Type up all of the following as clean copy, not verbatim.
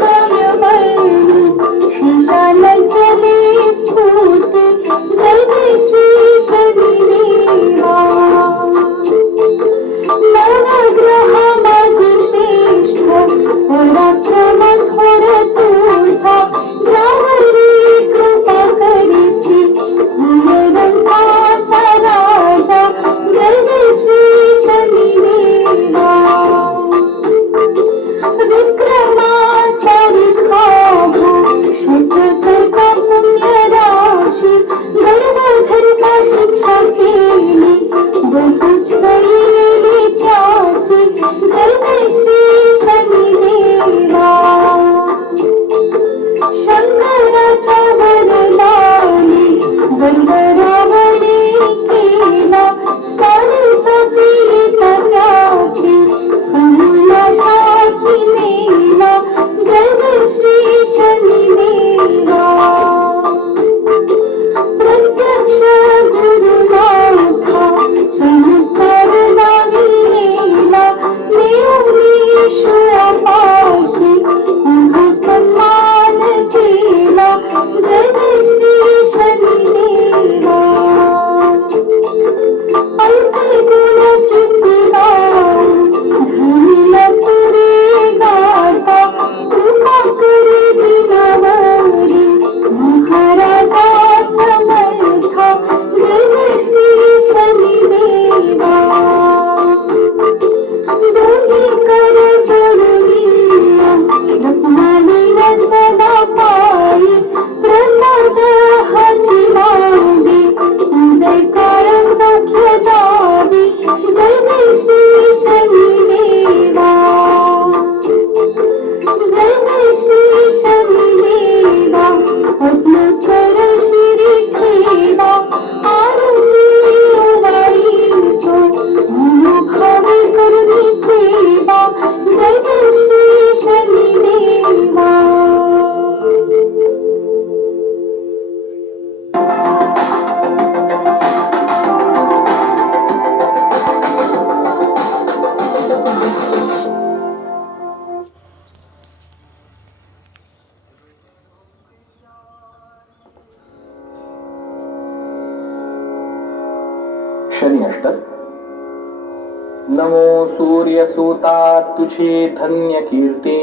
काय वर्णू शिशाल चले स्फूर्त जय श्री शनिदेवा नवग्रह मधुश्रेष्ठ पराक्रम थोर तुझा ज्यावरी कृपा करीसी निरंताचा राजा जय श्री शनिदेवा विक्रमासारिखा भूषित करता पुण्यराशी गर्वधरता शिक्षा केली बहुच कळलेली त्याची जय श्री शनिदेवा शंकराच्या वरदानी गंधर्वाने केला सारी सती त्याची संन्यासाची मेला जय श्री शनिदेवा प्रत्यक्ष गुरुनाथा चमत्कार लागिलेला देवनीश्वरापाशी उभा सन्मान केला जय श्री शनिदेवा ऐसे गुण किती धनीला पुरे गाता कृपा करी दिनावरी महाराजा समर्था जय श्री शनिदेवा दोन्ही कर जोडूया रत्नालीला सदा पायी प्रसाद हाची मागे उदय कारण सख्य दावी जय श्री शनिदेवा जय श्री शनिदेवा पद्मकर शिरी ठेवा आरती उभारीतो मुखावे करुणी सेवा जय श्री शनिदेवा शनी अष्टक. नमो सूर्यसुता तुझी धन्य कीर्ती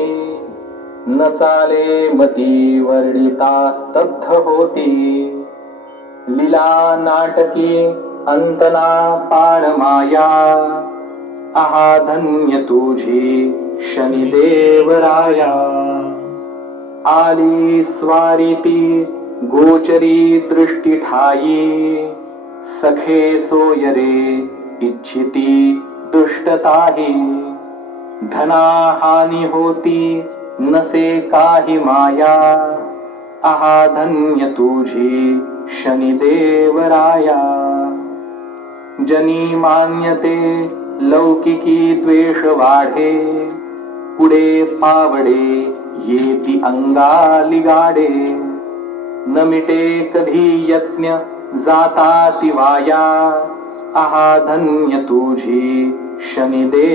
न चाले मती वर्णिता स्तब्ध होती लीला नाटकी अंतना पाण माया आहा धन्य तुझी शनिदेवराया आली स्वारीती गोचरी दृष्टी ठाई सखे सोयरे इच्छिती दुष्टताही धना हानी होती नसे काही माया आहा धन्य तुझी शनिदेवराया जनी मान्यते लौकिकी द्वेष वाढे पुढे पावडे येती अंगाली गाडे न मिटे कधी यज्ञ जाता वाया आहा धन्य तुझी शनिदेव